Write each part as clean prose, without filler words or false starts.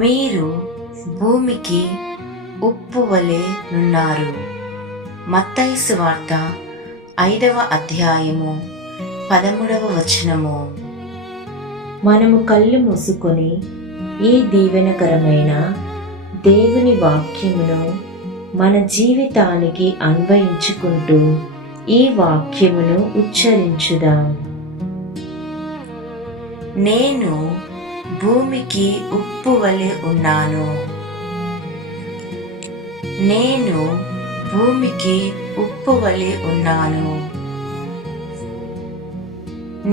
మీరు భూమికి ఉప్పు వలె నున్నారు. మత్తయి సువార్త 5వ అధ్యాయము 13వ వచనము. మనము కళ్ళు మూసుకొని ఈ దీవెనకరమైన దేవుని వాక్యమును మన జీవితానికి అన్వయించుకుంటూ ఈ వాక్యమును ఉచ్చరించుదాం. నేను భూమికి ఉప్పు వలె ఉన్నాను. నేను భూమికి ఉప్పు వలె ఉన్నాను.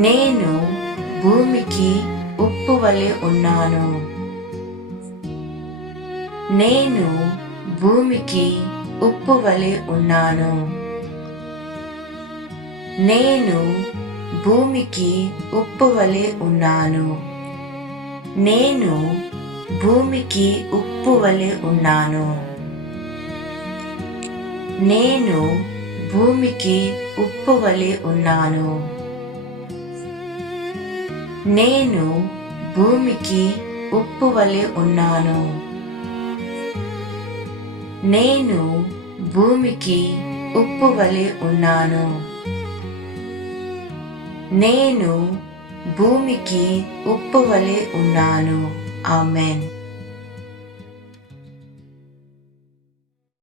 నేను భూమికి ఉప్పు వలె ఉన్నాను. నేను భూమికి ఉప్పు వలె ఉన్నాను. నేను భూమికి ఉప్పు వలె ఉన్నాను. నేను భూమికి ఉప్పు వలె ఉన్నాను. నేను భూమికి ఉప్పు వలె ఉన్నాను. నేను భూమికి ఉప్పు వలె ఉన్నాను. నేను భూమికి ఉప్పు వలె ఉన్నాను. నేను భూమికి ఉప్పు వలె ఉన్నాను. ఆమేన్.